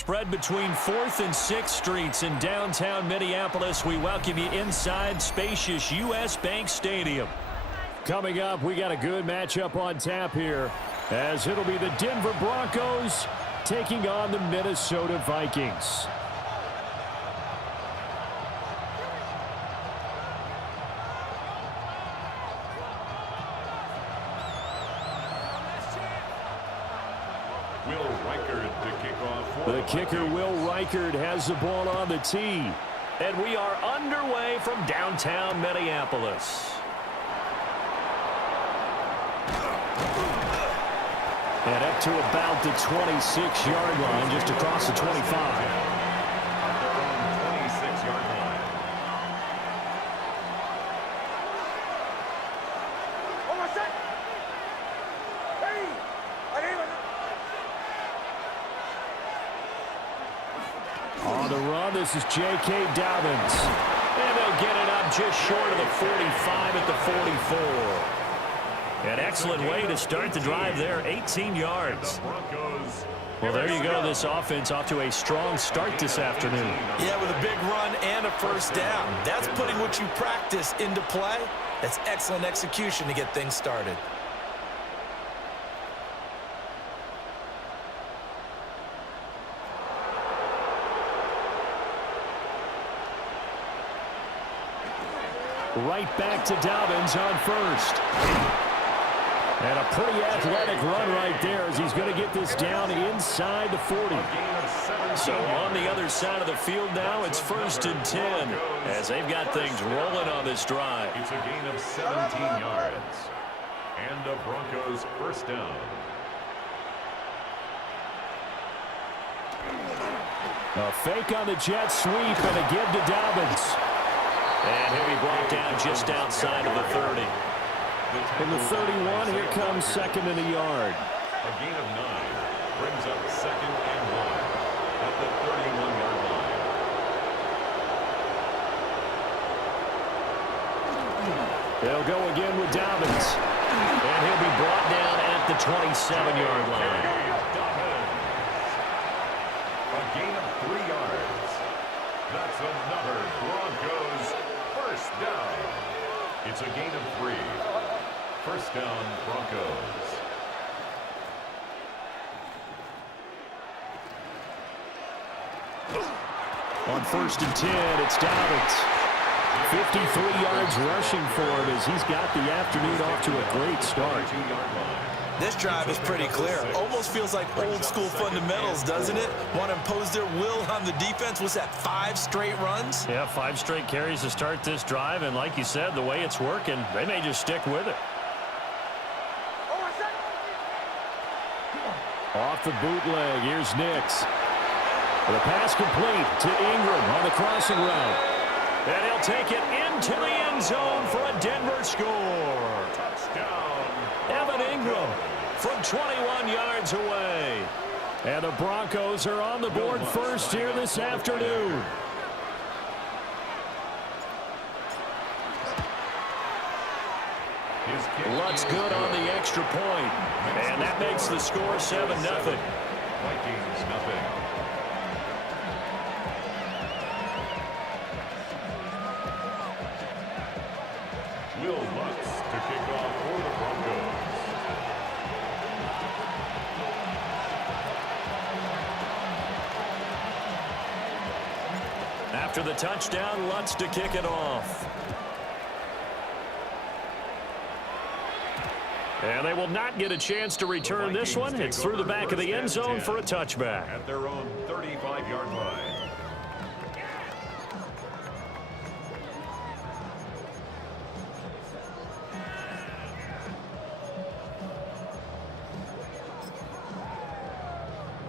Spread between 4th and 6th Streets in downtown Minneapolis. We welcome you inside spacious U.S. Bank Stadium. Coming up, we got a good matchup on tap here, as it'll be the Denver Broncos taking on the Minnesota Vikings. The kicker, Will Reichard, has the ball on the tee. And we are underway from downtown Minneapolis. And up to about the 26-yard line, just across the 25. This is J.K. Dobbins. And they'll get it up just short of the 45 at the 44. An excellent way to start the drive there, 18 yards. Well, there you go. This offense off to a strong start this afternoon. Yeah, with a big run and a first down. That's putting what you practice into play. That's excellent execution to get things started. Right back to Dobbins on first. And a pretty athletic run right there as he's going to get this down inside the 40. So on the other side of the field now, it's 1st and 10 as they've got things rolling on this drive. It's a gain of 17 yards. And the Broncos first down. A fake on the jet sweep and a give to Dobbins. And he'll be brought down just outside of the 30. In the 31, here comes 2nd and a yard. A gain of 9 brings up 2nd and 1 at the 31-yard line. They'll go again with Dobbins. And he'll be brought down at the 27-yard line. A gain of 3 yards. That's another Broncos first down. It's a gain of 3. First down, Broncos. On 1st and 10, it's Dobbins. 53 yards rushing for him as he's got the afternoon off to a great start. This drive is pretty clear. Almost feels like old school fundamentals, doesn't it? Want to impose their will on the defense. Was that 5 straight runs? Yeah, 5 straight carries to start this drive. And like you said, the way it's working, they may just stick with it. Off the bootleg, here's Nix. The pass complete to Ingram on the crossing route. And he'll take it into the end zone for a Denver score. Touchdown. Evan Ingram from 21 yards away. And the Broncos are on the board first here this afternoon. Lutz good on the extra point. And that makes the score 7-0. Vikings nothing. Will Lutz to kick off for the Broncos. After the touchdown, Lutz to kick it off. And they will not get a chance to return this one. It's through the back of the end zone for a touchback. At their own 35-yard line.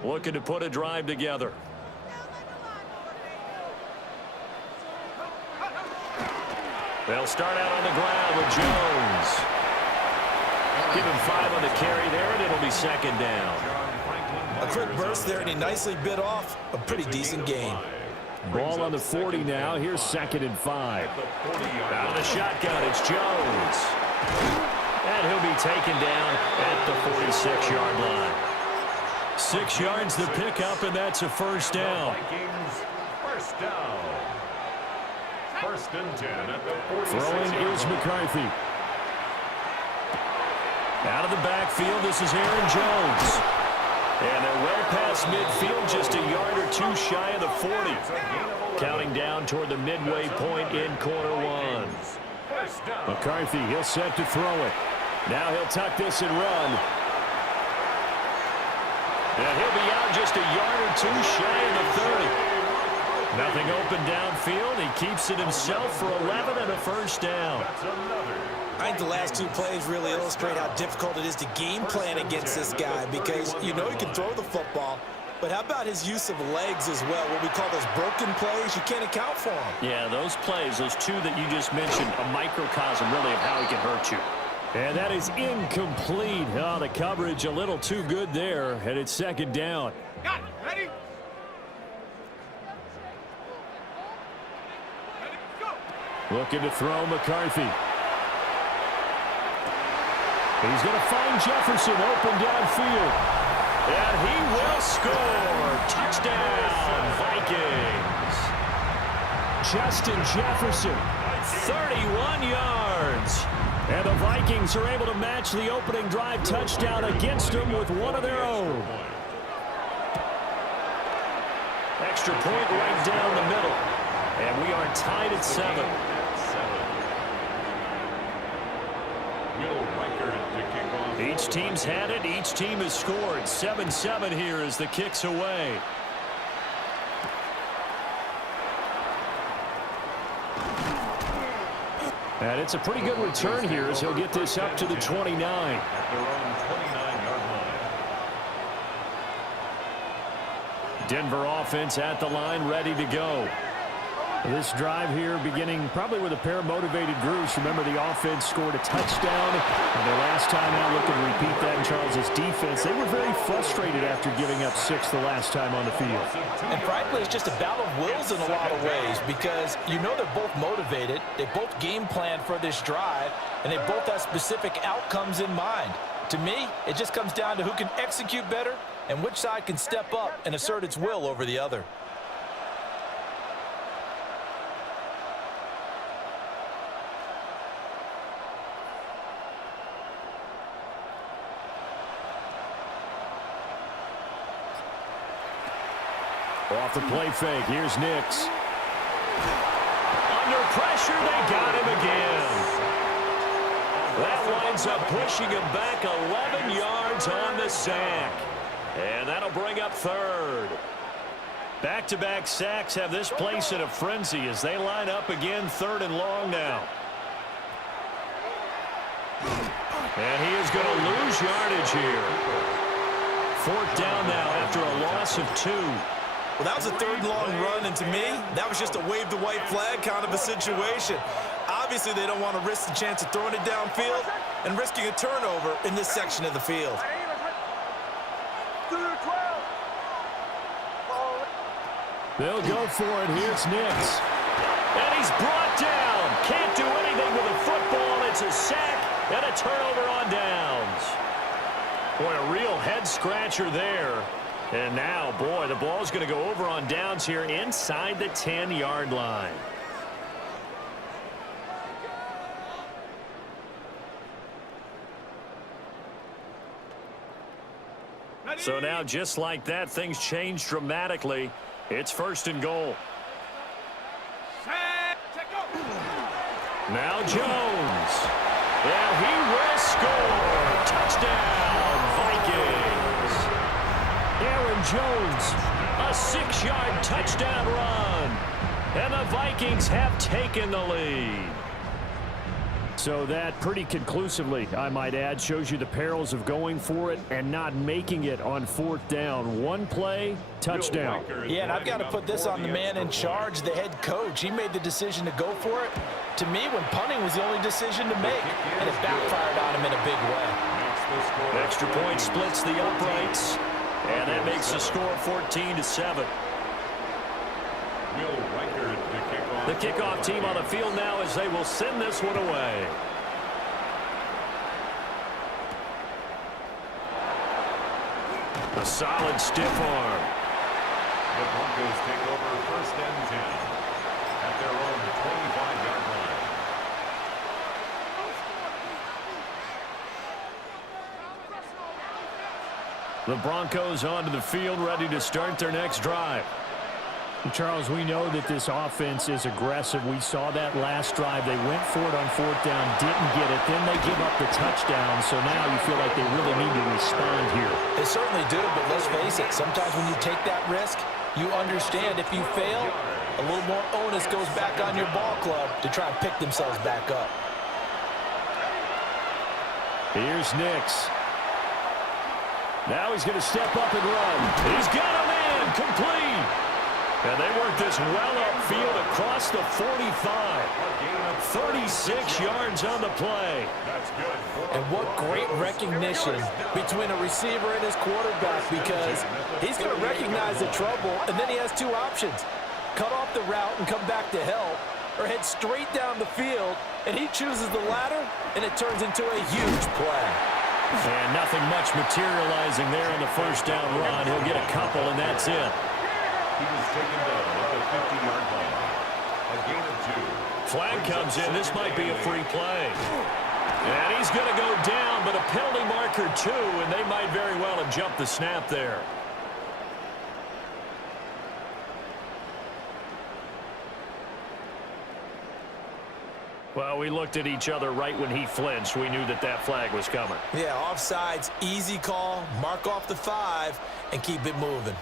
Looking to put a drive together. They'll start out on the ground with Jones. Give him 5 on the carry there, and it'll be 2nd down. A quick burst there, and he nicely bit off a pretty decent gain. Ball on the 40 now. Here's 2nd and 5. Out of the shotgun, it's Jones. And he'll be taken down at the 46-yard line. 6 yards to pick up, and that's a first down. Vikings, first down. First and 10 at the 46. Throwing is McCarthy. Out of the backfield, this is Aaron Jones. And they're well past midfield, just a yard or two shy of the 40. Counting down toward the midway point in quarter one. McCarthy, he'll set to throw it. Now he'll tuck this and run. And he'll be out just a yard or two shy of the 30. Nothing open downfield. He keeps it himself for 11 and a first down. I think the last two plays really illustrate how difficult it is to game plan against this guy, because you know he can throw the football, but how about his use of legs as well? What we call those broken plays, you can't account for them. Yeah, those plays, those two that you just mentioned, a microcosm really of how he can hurt you. And that is incomplete. Oh, the coverage a little too good there, and it's second down. Got it. Ready? Looking to throw McCarthy. He's going to find Jefferson open downfield. And he will score. Touchdown, Vikings. Justin Jefferson, 31 yards. And the Vikings are able to match the opening drive touchdown against them with one of their own. Extra point right down the middle. And we are tied at 7. Each team's had it. Each team has scored. 7-7 here as the kick's away. And it's a pretty good return here as he'll get this up to the 29. At their own 29-yard line. Denver offense at the line, ready to go. This drive here beginning probably with a pair of motivated groups. Remember, the offense scored a touchdown. And their last time out, looking to repeat that in Charles' defense. They were very frustrated after giving up 6 the last time on the field. And frankly, it's just a battle of wills in a lot of ways, because you know they're both motivated. They both game plan for this drive, and they both have specific outcomes in mind. To me, it just comes down to who can execute better and which side can step up and assert its will over the other. Off the play fake, here's Nix. Under pressure, they got him again. That winds up pushing him back 11 yards on the sack. And that'll bring up third. Back-to-back sacks have this place in a frenzy as they line up again, 3rd and long now. And he is going to lose yardage here. 4th down now after a loss of 2. Well, that was a 3rd and long run, and to me, that was just a wave the white flag kind of a situation. Obviously, they don't want to risk the chance of throwing it downfield and risking a turnover in this section of the field. They'll go for it. Here's Nix. And he's brought down. Can't do anything with a football. It's a sack and a turnover on downs. Boy, a real head-scratcher there. And now, boy, the ball's going to go over on downs here inside the 10-yard line. So now, just like that, things change dramatically. It's 1st and goal. Now Jones. And he will score. Touchdown, Vikings. Aaron Jones, a 6-yard touchdown run. And the Vikings have taken the lead. So that pretty conclusively, I might add, shows you the perils of going for it and not making it on 4th down. One play, touchdown. Yeah, and I've got to put this on the man in charge, the head coach. He made the decision to go for it. To me, when punting was the only decision to make, and it backfired on him in a big way. Extra point splits the uprights, and that makes the score 14-7. The kickoff team on the field now as they will send this one away. A solid stiff arm. The Broncos take over 1st and 10 at their own 25-yard line. The Broncos onto the field, ready to start their next drive. Charles, we know that this offense is aggressive. We saw that last drive. They went for it on 4th down, didn't get it. Then they give up the touchdown, so now you feel like they really need to respond here. They certainly do, but let's face it, sometimes when you take that risk, you understand if you fail, a little more onus goes back on your ball club to try and pick themselves back up. Here's Nix. Now he's going to step up and run. He's got a man, complete. And they work this well upfield across the 45. 36 yards on the play. And what great recognition between a receiver and his quarterback, because he's going to recognize the trouble, and then he has two options. Cut off the route and come back to help, or head straight down the field, and he chooses the latter, and it turns into a huge play. And nothing much materializing there on the 1st down run. He'll get a couple, and that's it. He was taken down at the 50-yard line. A gain of 2. Flag comes in. This might be a free play. And he's going to go down, but a penalty marker 2, and they might very well have jumped the snap there. Well, we looked at each other right when he flinched. We knew that that flag was coming. Yeah, offsides, easy call, mark off the 5, and keep it moving.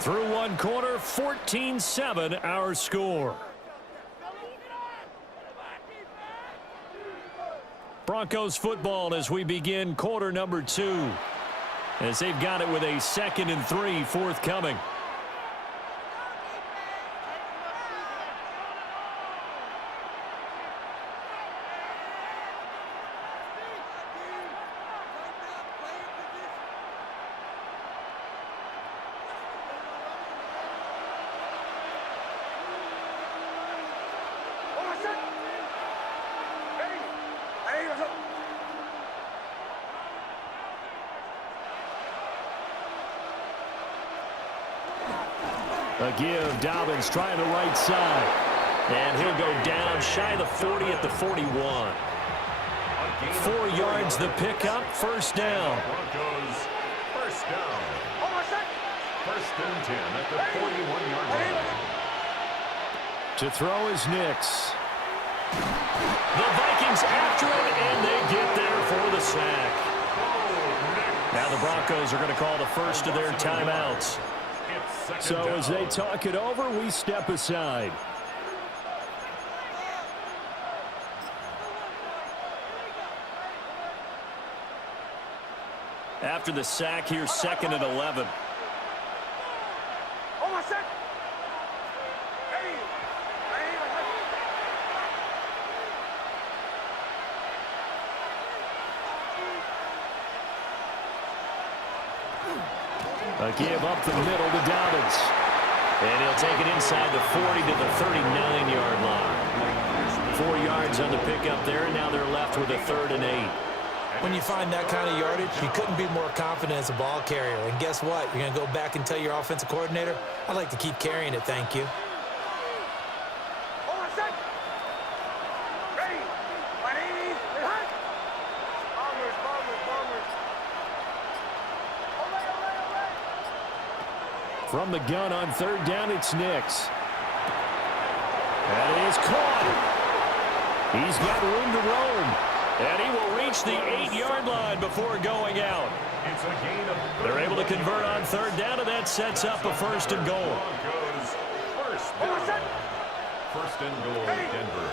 Through one quarter, 14-7 our score. Broncos football as we begin quarter number 2. As they've got it with a 2nd and 3 forthcoming. A give, Dobbins trying the right side. And he'll go down shy of the 40 at the 41. 4 yards the pickup, 1st down. Broncos, 1st down. 1st and 10 at the 41-yard line. To throw is Nix. The Vikings after it, and they get there for the sack. Now the Broncos are going to call the first of their timeouts. So as they talk it over, we step aside. After the sack here, 2nd and 11. A give up the middle to Dobbins. And he'll take it inside the 40 to the 39-yard line. 4 yards on the pickup there, and now they're left with a 3rd and 8. When you find that kind of yardage, you couldn't be more confident as a ball carrier. And guess what? You're going to go back and tell your offensive coordinator, I'd like to keep carrying it, thank you. From the gun on 3rd down, it's Nix. That is caught. He's got room to roam. And he will reach the 8-yard line before going out. It's a gain of 30. They're able to convert on 3rd down, and that sets up a 1st and goal. Broncos, 1st down. 1st and goal, Denver.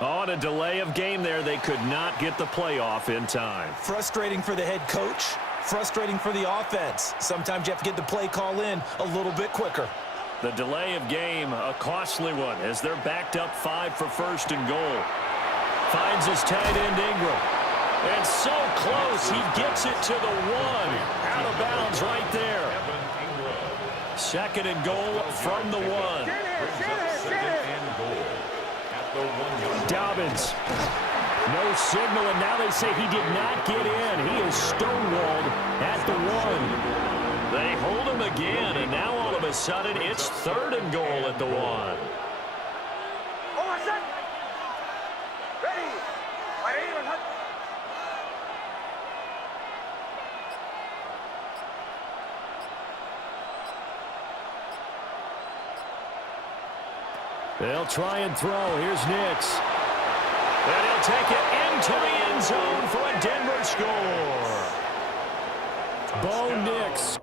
On a delay of game there, they could not get the play off in time. Frustrating for the head coach, frustrating for the offense. Sometimes you have to get the play call in a little bit quicker. The delay of game, a costly one, as they're backed up 5 for first and goal. Finds his tight end Ingram. And so close, he gets it to the 1. Out of bounds right there. Second and goal from the 1. Dobbins. No signal, and now they say he did not get in. He is stonewalled at the 1. They hold him again, and now all of a sudden it's third and goal at the 1. They'll try and throw. Here's Nix. And he'll take it into the end zone for a Denver score. Bo Nix.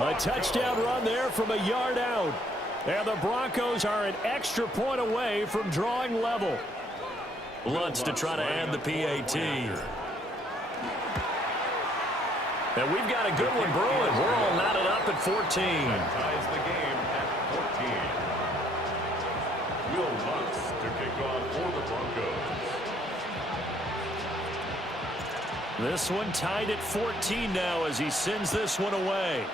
A touchdown run there from a yard out. And the Broncos are an extra point away from drawing level. Lutz to try to add the PAT. And we've got a good one brewing. We're all knotted up at 14. That ties the game at 14. Will Lutz to kick off for the Broncos. This one tied at 14 now as he sends this one away.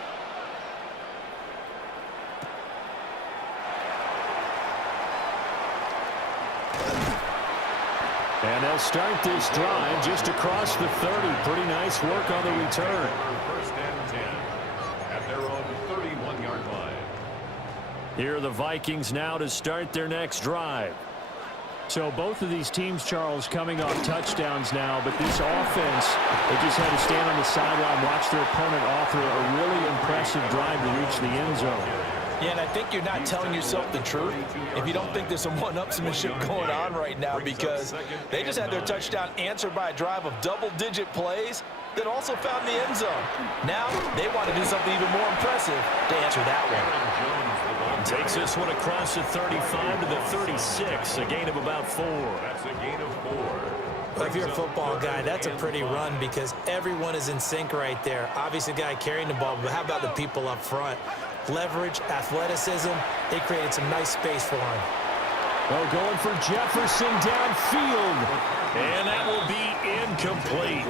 And they'll start this drive just across the 30. Pretty nice work on the return. First and 10 at their own 31-yard line. Here are the Vikings now to start their next drive. So both of these teams, Charles, coming off touchdowns now, but this offense, they just had to stand on the sideline, watch their opponent offer a really impressive drive to reach the end zone. Yeah, and I think you're not telling yourself the truth if you don't think there's some one-upsmanship going on right now, because they just had their touchdown answered by a drive of double-digit plays that also found the end zone. Now they want to do something even more impressive to answer that one. Takes this one across the 35 to the 36, a gain of about 4. That's a gain of 4. Well, if you're a football guy, that's a pretty run because everyone is in sync right there. Obviously, the guy carrying the ball, but how about the people up front? Leverage, athleticism, they created some nice space for him. Oh, going for Jefferson downfield. And that will be incomplete.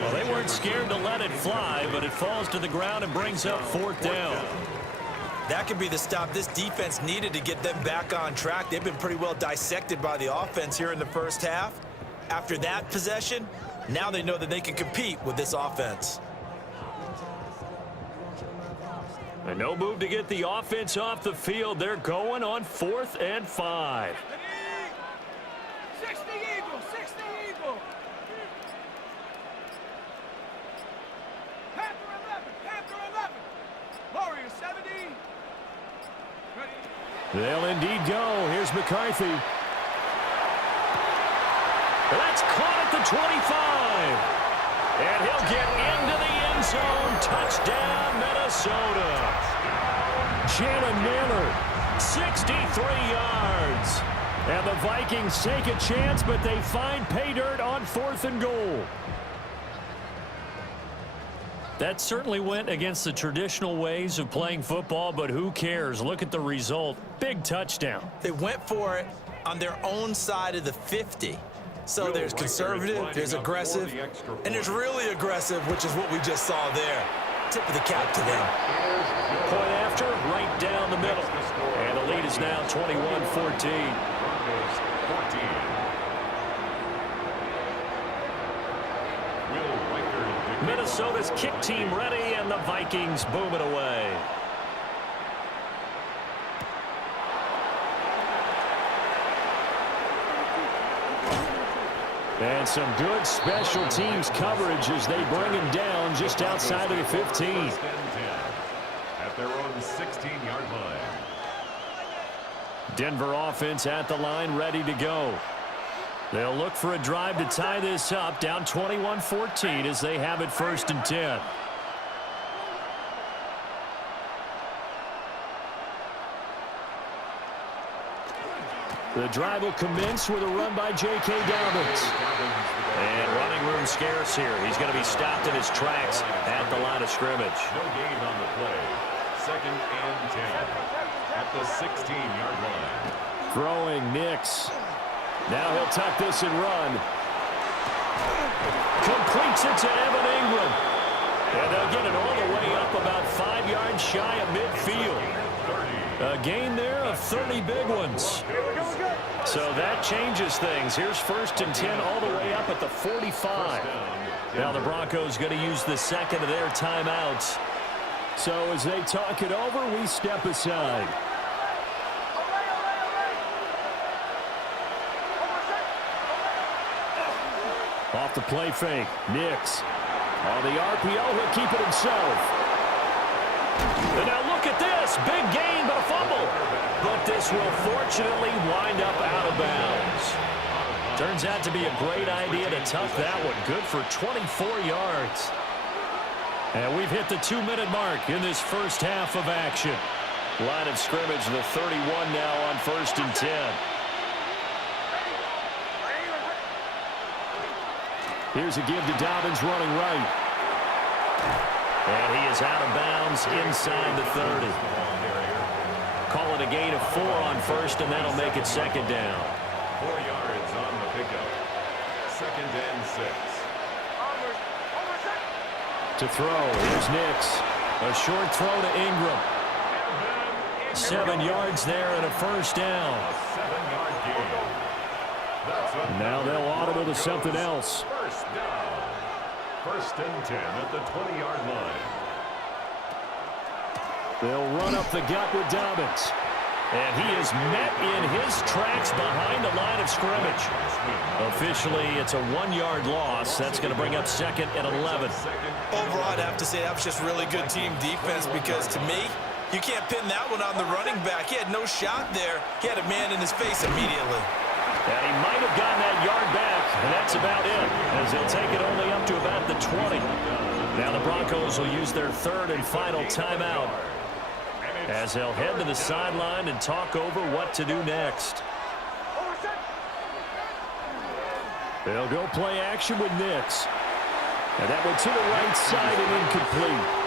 Well, they weren't scared to let it fly, but it falls to the ground and brings up 4th down. That could be the stop this defense needed to get them back on track. They've been pretty well dissected by the offense here in the first half. After that possession, now they know that they can compete with this offense. And no move to get the offense off the field. They're going on 4th and 5. 60 Eagles, 60 Eagles. They'll indeed go. Here's McCarthy. That's caught at the 25. And he'll get into the end zone. Touchdown, Minnesota. Jalen Naylor, 63 yards. And the Vikings take a chance, but they find pay dirt on 4th and goal. That certainly went against the traditional ways of playing football, but who cares? Look at the result. Big touchdown. They went for it on their own side of the 50. So there's conservative, there's aggressive, and there's really aggressive, which is what we just saw there. Tip of the cap to them. Point after, right down the middle. And the lead is now 21-14. Minnesota's kick team ready, and the Vikings boom it away. And some good special teams coverage as they bring him down just outside of the 15. At their own 16-yard line. Denver offense at the line, ready to go. They'll look for a drive to tie this up, down 21-14 as they have it 1st and 10. The drive will commence with a run by J.K. Dobbins. And running room scarce here. He's going to be stopped in his tracks at the line of scrimmage. No gain on the play. 2nd and 10 at the 16-yard line. Throwing Nix. Now he'll tuck this and run. Completes it to Evan Ingram. And they'll get it all the way up about 5 yards shy of midfield. A gain there of 30 big ones. So that changes things. Here's 1st and 10 all the way up at the 45. Now the Broncos going to use the second of their timeouts. So as they talk it over, we step aside. Off the play fake, Nix. On the RPO, he'll keep it himself. And now look at this. Big gain, but a fumble. But this will fortunately wind up out of bounds. Turns out to be a great idea to tuck that one. Good for 24 yards. And we've hit the 2-minute mark in this first half of action. Line of scrimmage, the 31 now on 1st and 10. Here's a give to Dobbins running right. And he is out of bounds inside the 30. Call it a gain of 4 on 1st, and that'll make it 2nd down. 4 yards on the pickup. 2nd and 6. To throw, here's Nix. A short throw to Ingram. 7 yards there and a 1st down. A 7-yard gain. Now they'll audible to something else. 1st down. 1st and 10 at the 20-yard line. They'll run up the gut with Dobbins. And he is met in his tracks behind the line of scrimmage. Officially, it's a 1-yard loss. That's going to bring up 2nd and 11. Overall, I'd have to say that was just really good team defense because, to me, you can't pin that one on the running back. He had no shot there. He had a man in his face immediately. And he might have gotten that yard back, and that's about it, as they'll take it only up to about the 20. Now the Broncos will use their 3rd and final timeout as they'll head to the sideline and talk over what to do next. They'll go play action with Nix. And that went to the right side and incomplete.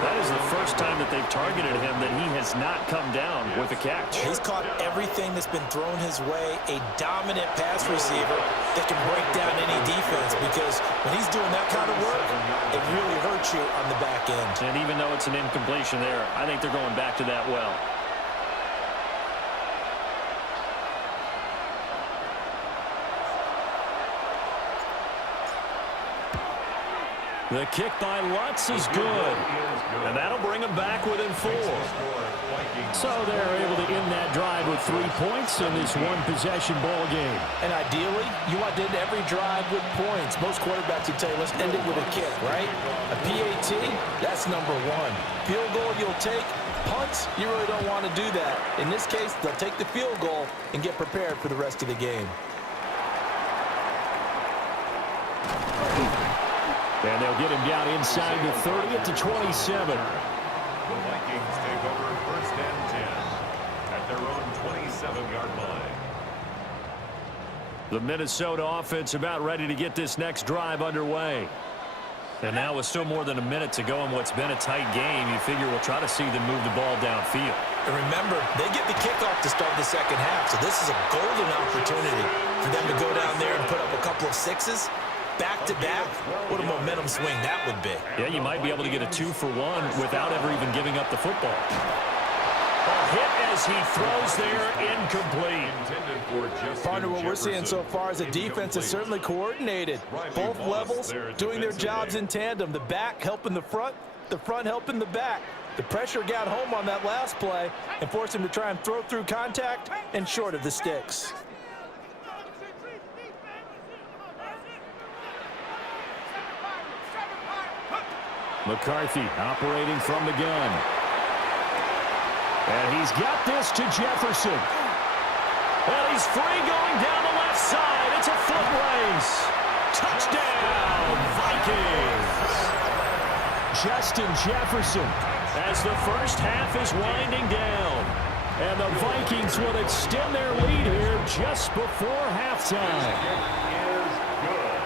That is the first time that they've targeted him that he has not come down with a catch. He's caught everything that's been thrown his way, a dominant pass receiver that can break down any defense because when he's doing that kind of work, it really hurts you on the back end. And even though it's an incompletion there, I think they're going back to that well. The kick by Lutz is good. And that'll bring them back within 4. So they're able to end that drive with 3 points in this one-possession ball game. And ideally, you want to end every drive with points. Most quarterbacks would tell you, let's end it with a kick, right? A PAT, that's number 1. Field goal you'll take, Punts, you really don't want to do that. In this case, they'll take the field goal and get prepared for the rest of the game. And they'll get him down inside the 30 at the 27. The Vikings take over first and 10 at their own 27-yard line. The Minnesota offense about ready to get this next drive underway. And now with still more than a minute to go in what's been a tight game, you figure we'll try to see them move the ball downfield. And remember, they get the kickoff to start the second half, so this is a golden opportunity for them to go down there and put up a couple of sixes. Back-to-back, what a momentum swing that would be. Yeah, you might be able to get a 2-for-1 without ever even giving up the football. A hit as he throws there, incomplete. Partner, what we're seeing so far is the defense is certainly coordinated. Both levels doing their jobs in tandem. The back helping the front helping the back. The pressure got home on that last play and forced him to try and throw through contact and short of the sticks. McCarthy operating from the gun. And he's got this to Jefferson. And he's free going down the left side. It's a foot race. Touchdown, Vikings. Justin Jefferson as the first half is winding down. And the Vikings will extend their lead here just before halftime.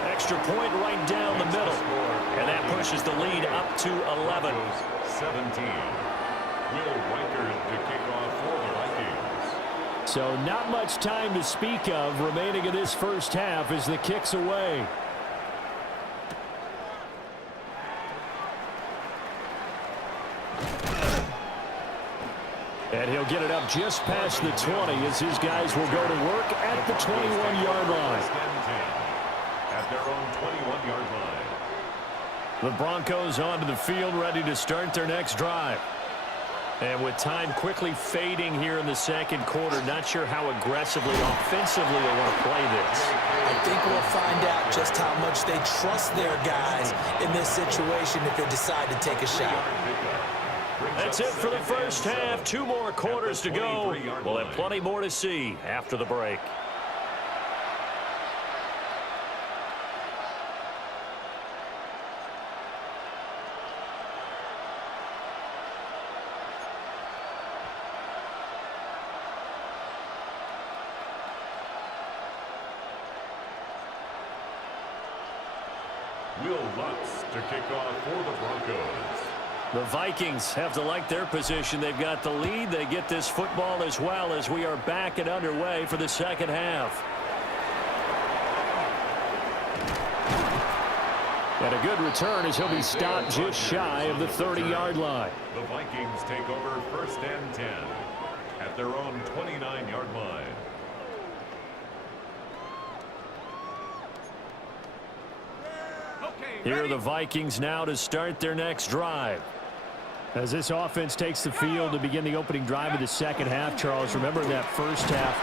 Extra point right down the middle. And that pushes the lead up to 11. 17. Will Riker to kick off for the Vikings. So not much time to speak of remaining in this first half as the kick's away. And he'll get it up just past the 20 as his guys will go to work at the 21-yard line. At their own 21-yard line. The Broncos onto the field ready to start their next drive. And with time quickly fading here in the second quarter, not sure how aggressively, offensively they want to play this. I think we'll find out just how much they trust their guys in this situation if they decide to take a shot. That's it for the first half. 2 more quarters to go. We'll have plenty more to see after the break. Will Lutz to kick off for the Broncos. The Vikings have to like their position. They've got the lead. They get this football as well as we are back and underway for the second half. And a good return as he'll be stopped just shy of the 30-yard line. The Vikings take over first and 10 at their own 29-yard line. Here are the Vikings now to start their next drive. As this offense takes the field to begin the opening drive of the second half, Charles, remember that first half,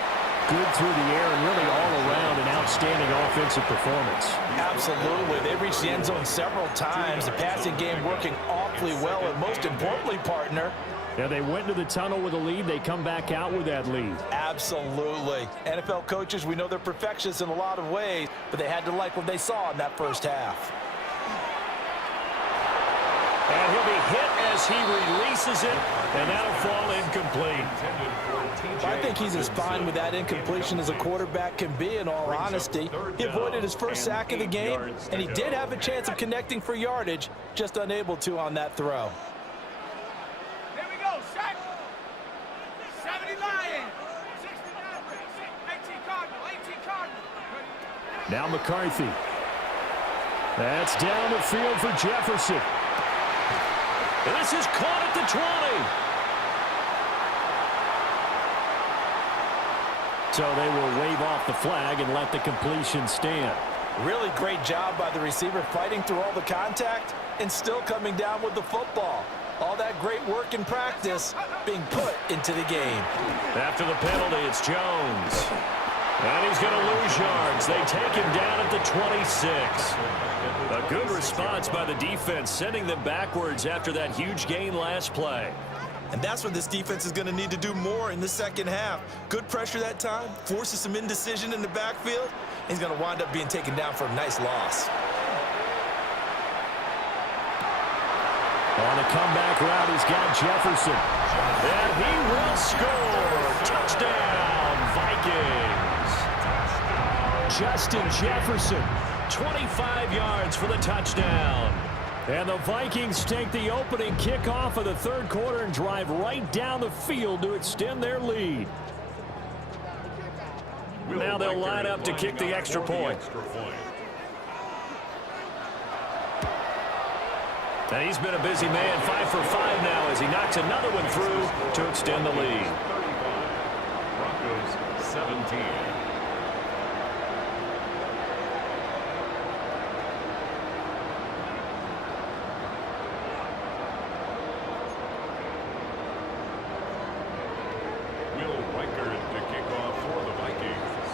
good through the air and really all around an outstanding offensive performance. Absolutely. They reached the end zone several times. The passing game working awfully well, and most importantly, partner, yeah, they went to the tunnel with a lead. They come back out with that lead. absolutely. NFL coaches, we know they're perfectionists in a lot of ways, but they had to like what they saw in that first half. And he'll be hit as he releases it, and that'll fall incomplete. I think he's as fine with that incompletion as a quarterback can be, in all honesty. He avoided his first sack of the game, and he did have a chance of connecting for yardage, just unable to on that throw. Here we go, set. 70 Lions. 18 Cardinal, 18 Cardinal. Now McCarthy. That's down the field for Jefferson. And this is caught at the 20. So they will wave off the flag and let the completion stand. Really great job by the receiver fighting through all the contact and still coming down with the football. All that great work in practice being put into the game. After the penalty, it's Jones. And he's going to lose yards. They take him down at the 26. A good response by the defense, sending them backwards after that huge gain last play. And that's what this defense is going to need to do more in the second half. Good pressure that time, forces some indecision in the backfield. He's going to wind up being taken down for a nice loss. On the comeback route, he's got Jefferson. And he will score. Touchdown, Vikings. Justin Jefferson, 25 yards for the touchdown. And the Vikings take the opening kickoff of the third quarter and drive right down the field to extend their lead. Now they'll line up to kick the extra point. And he's been a busy man, 5 for 5 now as he knocks another one through to extend the lead. 35. Broncos 17.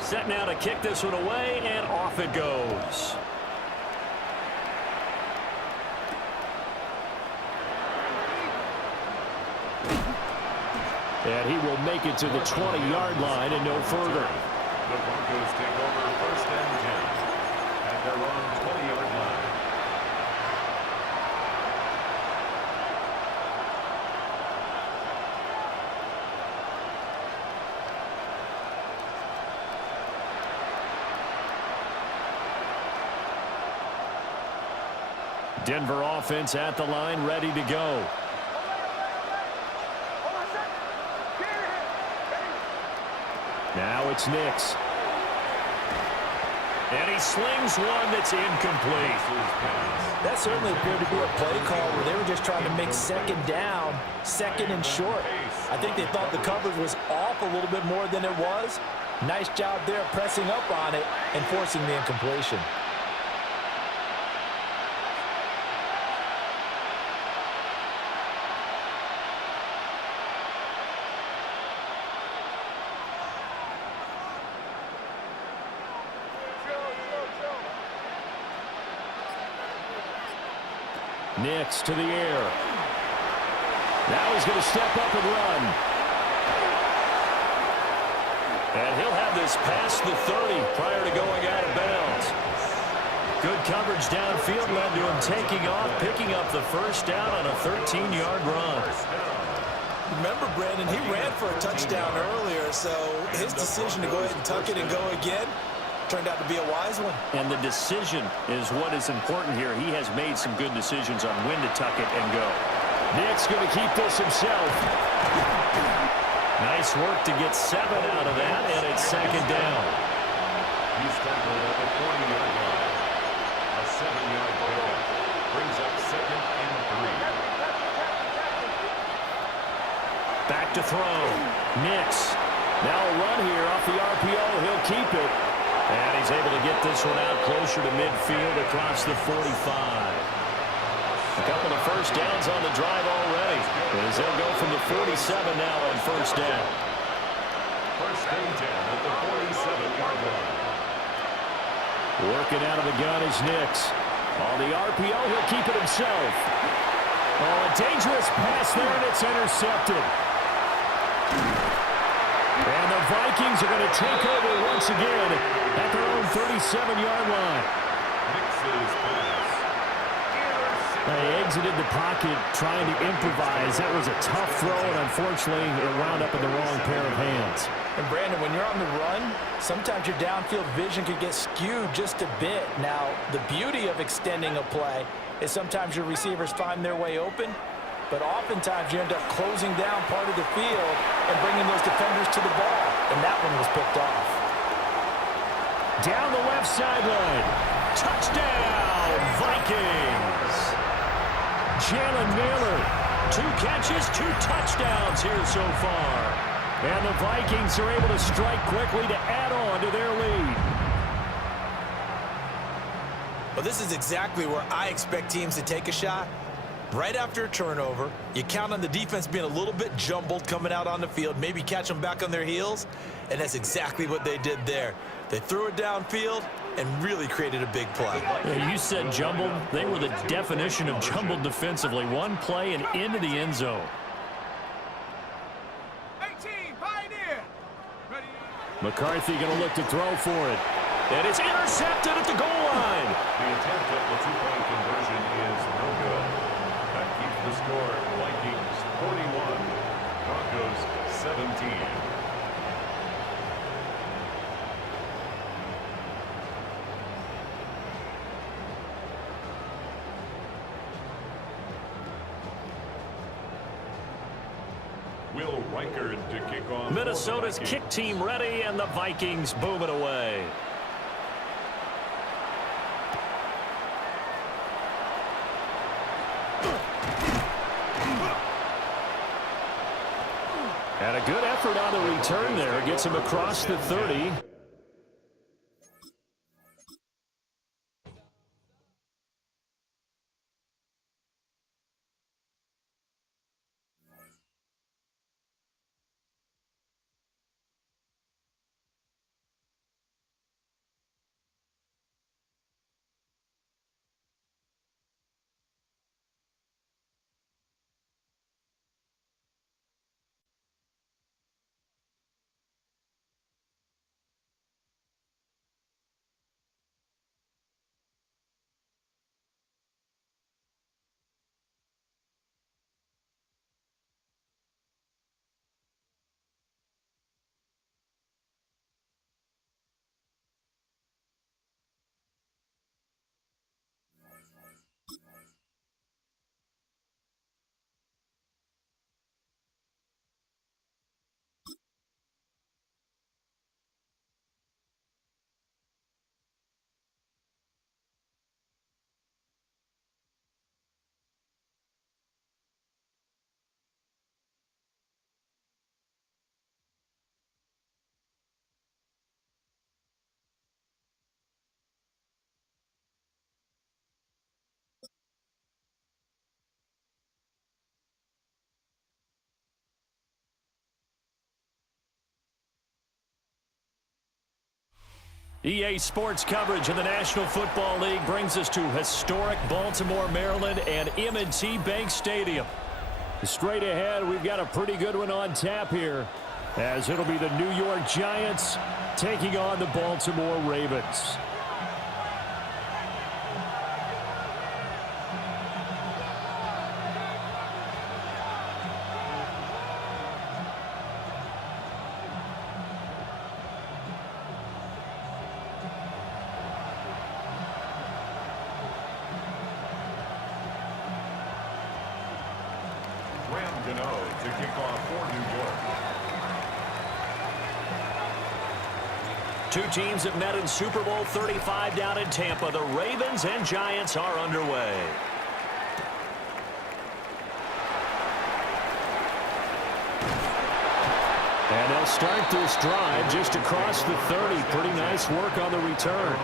Set now to kick this one away, and off it goes. And he will make it to the 20-yard line and no further. The Broncos take over 1st and 10 at their own 20-yard line. Denver offense at the line, ready to go. Now it's Nix. And he slings one that's incomplete. That certainly appeared to be a play call where they were just trying to make second down, second and short. I think they thought the coverage was off a little bit more than it was. Nice job there pressing up on it and forcing the incompletion. Nix to the air. Now he's going to step up and run. And he'll have this past the 30 prior to going out of bounds. Good coverage downfield led to him taking off, picking up the first down on a 13-yard run. Remember, Brandon, he ran for a touchdown earlier, so his decision to go ahead and tuck it and go again turned out to be a wise one. And the decision is what is important here. He has made some good decisions on when to tuck it and go. Nick's going to keep this himself. Nice work to get 7 out of that, and it's second down. He's tackled at the 40-yard line. A 7-yard pickup brings up 2nd and 3. Back to throw. Nix. Now a run here off the RPO. He'll keep it. And he's able to get this one out closer to midfield across the 45. A couple of first downs on the drive already, as they'll go from the 47 now on first down. 1st and 10 at the 47-yard line. Working out of the gun is Nix. On the RPO, he'll keep it himself. Oh, a dangerous pass there, and it's intercepted. And the Vikings are going to take over once again at their own 37-yard line. Nix's pass. They exited the pocket trying to improvise. That was a tough throw, and unfortunately, it wound up in the wrong pair of hands. And Brandon, when you're on the run, sometimes your downfield vision can get skewed just a bit. Now, the beauty of extending a play is sometimes your receivers find their way open, but oftentimes you end up closing down part of the field and bringing those defenders to the ball. And that one was picked off. Down the left sideline. Touchdown, Vikings. Jalen Naylor, 2 catches, 2 touchdowns here so far. And the Vikings are able to strike quickly to add on to their lead. Well, this is exactly where I expect teams to take a shot. Right after a turnover, you count on the defense being a little bit jumbled coming out on the field, maybe catch them back on their heels, and that's exactly what they did there. They threw it downfield and really created a big play. Yeah, you said jumbled. They were the definition of jumbled defensively. One play and into the end zone. McCarthy going to look to throw for it. And it's intercepted at the goal line. The attempt at the two-point conversion is no good. That keeps the score Vikings 41, Broncos 17. Will Reichard to kick off. Minnesota's kick team ready, and the Vikings boom it away. And a good effort on the return there. Gets him across the 30. EA Sports coverage of the National Football League brings us to historic Baltimore, Maryland, and M&T Bank Stadium. Straight ahead, we've got a pretty good one on tap here, as it'll be the New York Giants taking on the Baltimore Ravens. To kick off for New York. Two teams have met in Super Bowl 35 down in Tampa. The Ravens and Giants are underway. And they'll start this drive just across the 30. Pretty nice work on the return.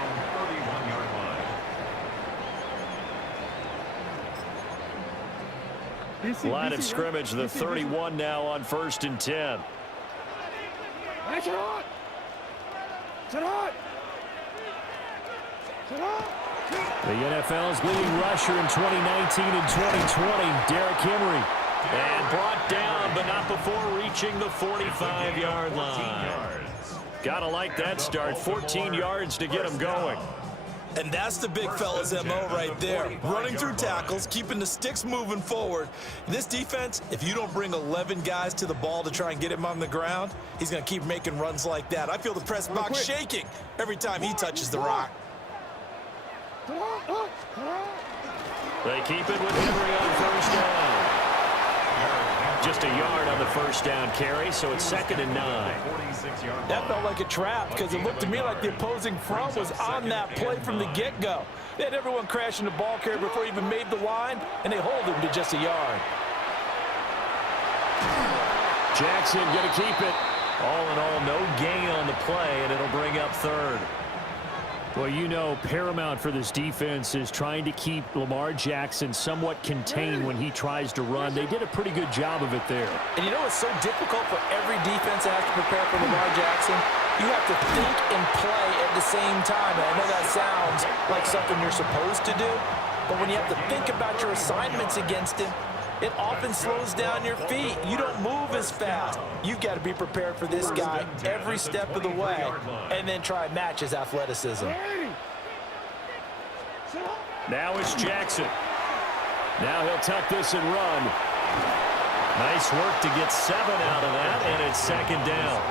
Line of scrimmage, the 31 now on 1st and 10. The NFL's leading rusher in 2019 and 2020, Derrick Henry. And brought down, but not before reaching the 45-yard line. Gotta like that start. 14 yards to get him going. And that's the big fella's MO right there. Running through tackles, keeping the sticks moving forward. This defense, if you don't bring 11 guys to the ball to try and get him on the ground, he's going to keep making runs like that. I feel the press box shaking every time he touches the rock. They keep it with Henry on 1st down. Just a yard on the 1st down carry, so it's 2nd and 9. That felt like a trap because it looked to me like the opposing front was on that play from the get-go. They had everyone crashing the ball carrier before he even made the line, and they hold him to just a yard. Jackson going to keep it. All in all, no gain on the play, and it'll bring up 3rd. Well, you know, paramount for this defense is trying to keep Lamar Jackson somewhat contained when he tries to run. They did a pretty good job of it there. And you know it's so difficult for every defense that has to prepare for Lamar Jackson? You have to think and play at the same time. And I know that sounds like something you're supposed to do, but when you have to think about your assignments against him, It often slows down your feet. You don't move as fast. You've got to be prepared for this guy every step of the way and then try and match his athleticism. Now it's Jackson. Now he'll tuck this and run. Nice work to get 7 out of that, and it's second down.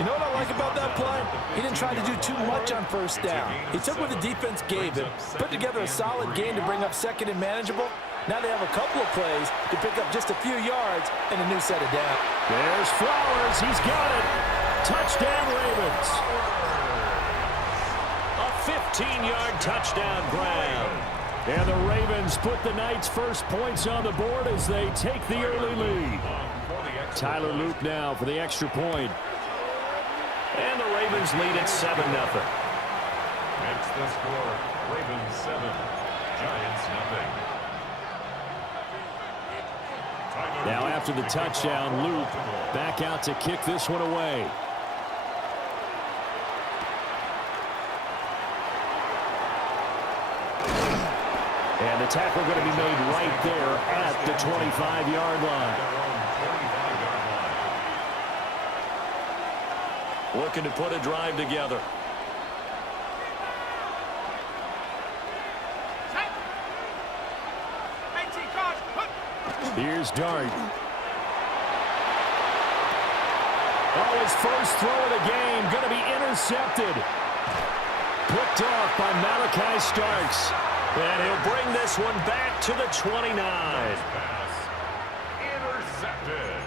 You know what I like about that play? He didn't try to do too much on first down. He took what the defense gave him, put together a solid game to bring up second and manageable. Now they have a couple of plays to pick up just a few yards and a new set of downs. There's Flowers. He's got it. Touchdown, Ravens. A 15-yard touchdown grab. And the Ravens put the Knights' first points on the board as they take the early lead. Tyler Loop now for the extra point. And the Ravens lead at 7-0. Next the score, Ravens 7, Giants 0. Now after the touchdown, Loop back out to kick this one away. And the tackle going to be made right there at the 25-yard line. Looking to put a drive together. Here's Dart. Oh, his first throw of the game going to be intercepted. Picked off by Malachi Starks. And he'll bring this one back to the 29. Pass intercepted.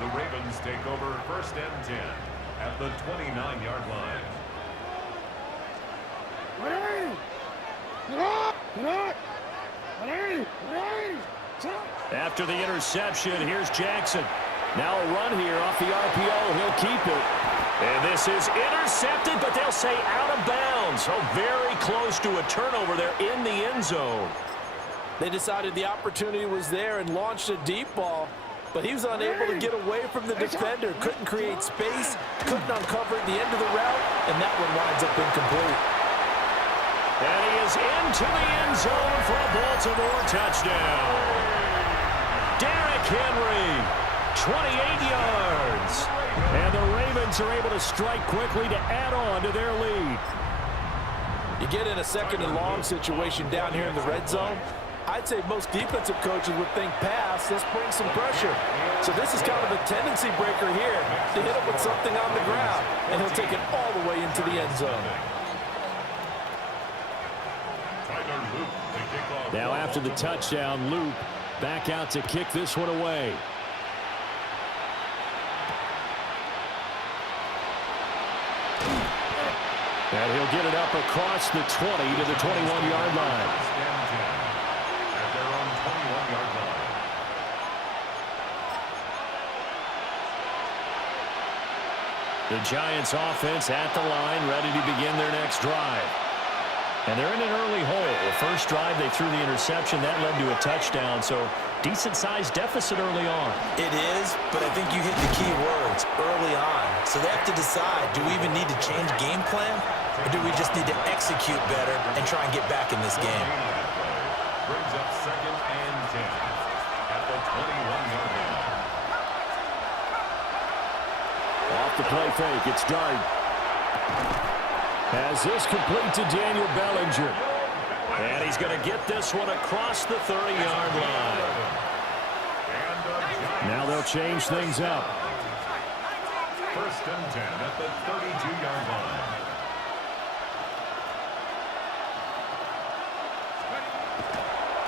The Ravens take over 1st and 10 at the 29-yard line. After the interception, here's Jackson. Now a run here off the RPO. He'll keep it. And this is intercepted, but they'll say out of bounds. So very close to a turnover there in the end zone. They decided the opportunity was there and launched a deep ball, but he was unable to get away from the defender. Couldn't create space, couldn't uncover the end of the route, and that one winds up incomplete. And he is into the end zone for a Baltimore touchdown. Derrick Henry, 28 yards. And the Ravens are able to strike quickly to add on to their lead. You get in a 2nd and long situation down here in the red zone, I'd say most defensive coaches would think pass, let's bring some pressure. So this is kind of a tendency breaker here to hit him with something on the ground, and he'll take it all the way into the end zone. Now after the touchdown, Loop back out to kick this one away. And he'll get it up across the 20 to the 21-yard line. At their own 21-yard line. The Giants offense at the line, ready to begin their next drive. And they're in an early hole. The first drive, they threw the interception. That led to a touchdown, so decent-sized deficit early on. It is, but I think you hit the key words early on. So they have to decide, do we even need to change game plan, or do we just need to execute better and try and get back in this game? Brings up 2nd and 10 at the 21-yard line. Off the play fake, it's Dart. As this complete to Daniel Bellinger. And he's going to get this one across the 30-yard line. Now they'll change things up. 1st and 10 at the 32-yard line.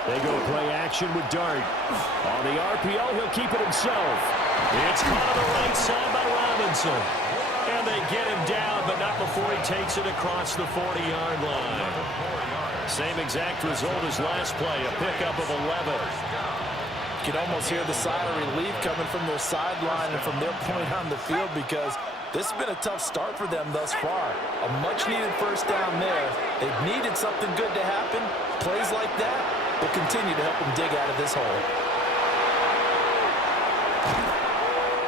They go play action with Dart. On the RPO, he'll keep it himself. It's caught on the right side by Robinson. And they get him down, but not before he takes it across the 40-yard line. Same exact result as last play, a pickup of 11. You can almost hear the sigh of relief coming from their sideline and from their point on the field, because this has been a tough start for them thus far. A much-needed first down there. They've needed something good to happen. Plays like that will continue to help them dig out of this hole.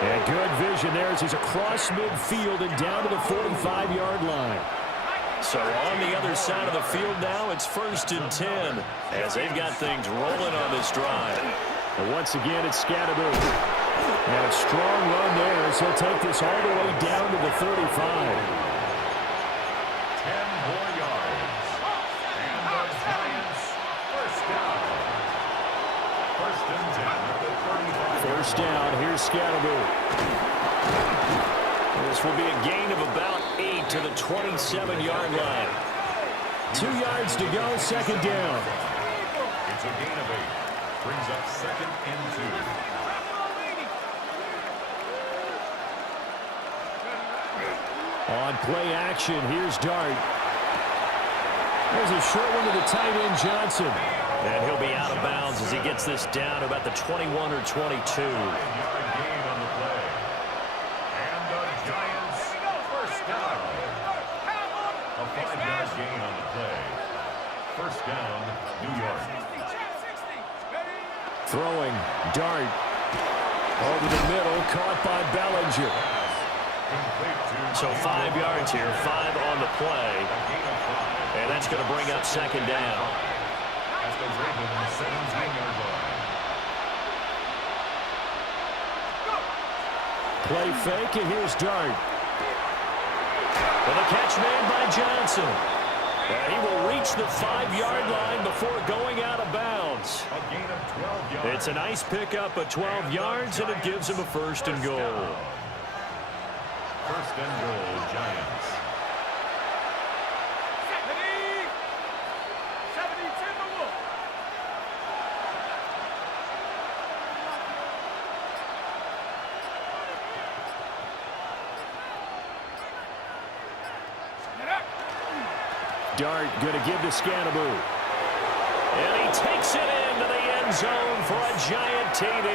And good vision there as he's across midfield and down to the 45-yard line. So on the other side of the field now, it's 1st and 10 as they've got things rolling on this drive. And once again, it's Scatterboot. And a strong run there as he'll take this all the way down to the 35. 10 more yards. And the Giants, first down. 1st and 10 at the 35. First down, here's Scatterboot. This will be a gain of about 8 to the 27-yard line. 2 yards to go, 2nd down. It's a gain of 8. Brings up 2nd and 2. On play action, here's Dart. There's a short one to the tight end, Johnson. And he'll be out of bounds as he gets this down to about the 21 or 22. 5-yard gain on the play. And the Giants, first down. A 5-yard gain on the play. First down, New York. Throwing, Dart. Over the middle, caught by Bellinger. So 5 yards here, 5 on the play. And that's going to bring up 2nd down. At the Ravens 17-yard line. Play fake, and here's Dart. And the catch made by Johnson. And he will reach the 5-yard line before going out of bounds. A gain of 12 yards. It's a nice pickup of 12 yards, and it gives him a 1st and goal. 1st and goal, Giants. 70 Timberwolves. Dart going to give to Scatterboot. And he takes it into the end zone for a giant TD.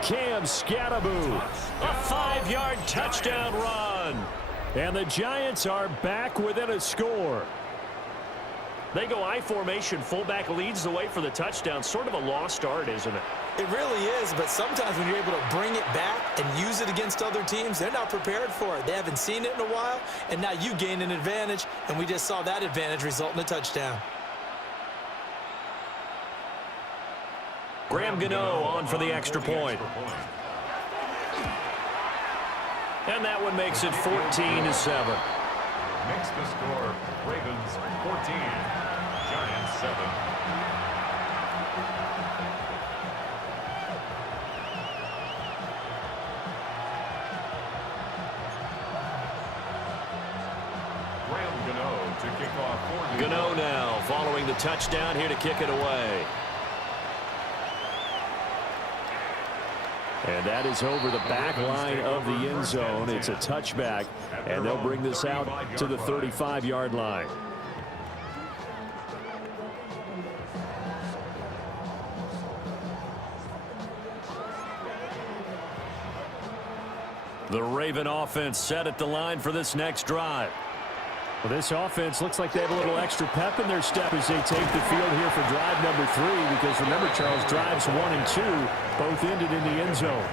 Cam Scatterboot. A 5-yard touchdown run. And the Giants are back within a score. They go I formation. Fullback leads the way for the touchdown. Sort of a lost art, isn't it? It really is, but sometimes when you're able to bring it back and use it against other teams, they're not prepared for it. They haven't seen it in a while, and now you gain an advantage, and we just saw that advantage result in a touchdown. Graham Gano on for the extra point. And that one makes it 14-7. Makes the score Ravens 14, Giants 7. Graham Gano to kick off for New Gano York. now following the touchdown here to kick it away. And that is over the back line of the end zone. It's a touchback, and they'll bring this out to the 35-yard line. The Raven offense set at the line for this next drive. Well, this offense looks like they have a little extra pep in their step as they take the field here for drive number 3, because remember, Charles, drives 1 and 2 both ended in the end zone.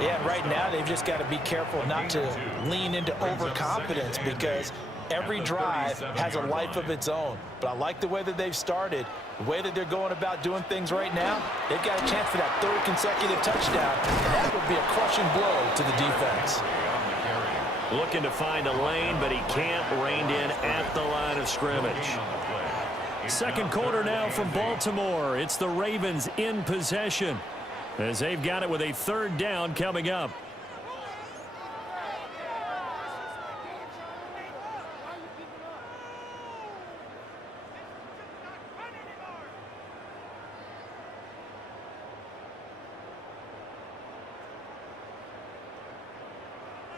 Yeah, right now they've just got to be careful not to lean into overconfidence, because every drive has a life of its own. But I like the way that they've started, the way that they're going about doing things right now. They've got a chance for that 3rd consecutive touchdown, and that would be a crushing blow to the defense. Looking to find a lane, but he can't. Reined in at the line of scrimmage. Second quarter now from Baltimore. It's the Ravens in possession as they've got it with a 3rd down coming up.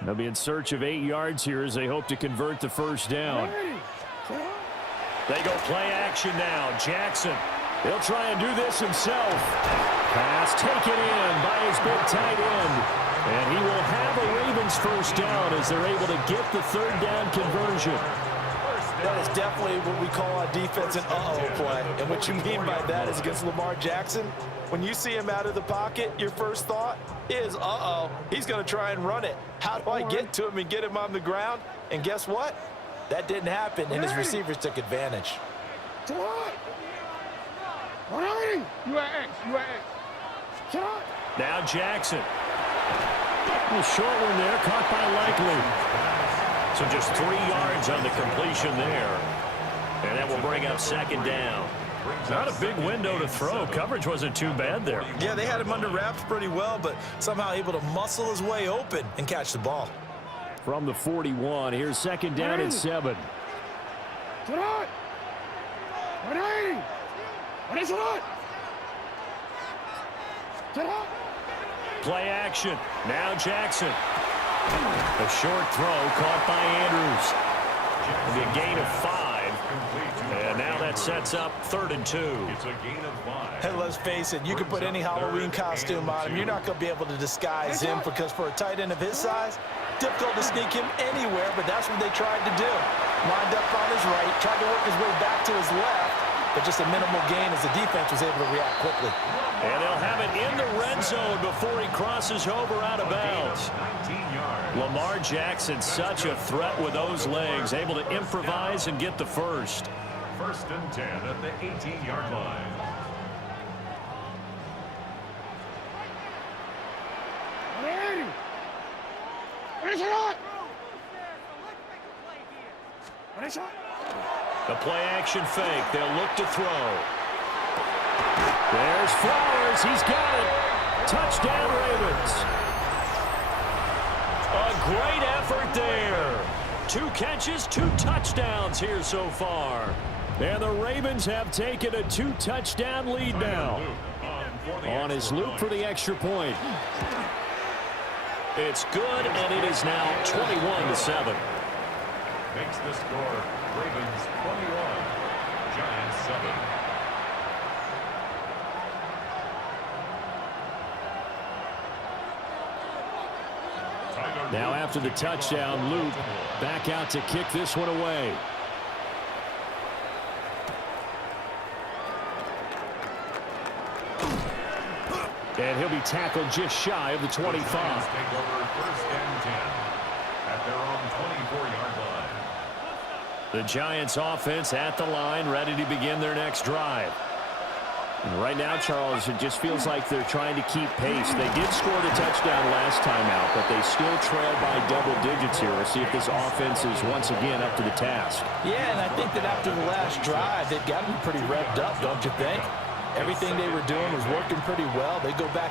They'll be in search of 8 yards here as they hope to convert the 1st down. They go play action now. Jackson. He'll try and do this himself. Pass taken in by his big tight end. And he will have a Ravens 1st down as they're able to get the 3rd down conversion. That is definitely what we call a defense an uh-oh play. And what you mean by that is against Lamar Jackson, when you see him out of the pocket, your first thought is, uh-oh, he's going to try and run it. How do I get to him and get him on the ground? And guess what? That didn't happen, and his receivers took advantage. Now Jackson. A short one there, caught by Likely. So just 3 yards on the completion there. And that will bring up second down. Not a big window to throw. Coverage wasn't too bad there. Yeah, they had him under wraps pretty well, but somehow able to muscle his way open and catch the ball. From the 41, here's second down and 7. Play action. Now Jackson. A short throw caught by Andrews. It'll be a gain of 5. And now that sets up 3rd and 2. It's a gain of 5. And let's face it, you can put any Halloween costume on him. You're not going to be able to disguise him because for a tight end of his size, difficult to sneak him anywhere, but that's what they tried to do. Lined up on his right, tried to work his way back to his left, but just a minimal gain as the defense was able to react quickly. And they'll have it in the red zone before he crosses over out of bounds. 19 yards. Lamar Jackson, such a threat with those legs, able to improvise and get the first. 1st and 10 at the 18-yard line. The play action fake. They'll look to throw. There's Flowers. He's got it. Touchdown, Ravens. A great effort there. 2 catches, 2 touchdowns here so far. And the Ravens have taken a 2-touchdown lead now. On his loop for the extra point. It's good, and it is now 21-7. Makes the score Ravens 21, Giants 7. Now after the touchdown, Luke back out to kick this one away. And he'll be tackled just shy of the 25. Take over 1st and 10 at their own 24-yard line. The Giants offense at the line, ready to begin their next drive. And right now, Charles, it just feels like they're trying to keep pace. They did score the touchdown last time out, but they still trail by double digits here. We'll see if this offense is once again up to the task. Yeah, and I think that after the last drive, they've got to be pretty revved up, don't you think? Everything they were doing was working pretty well. They go back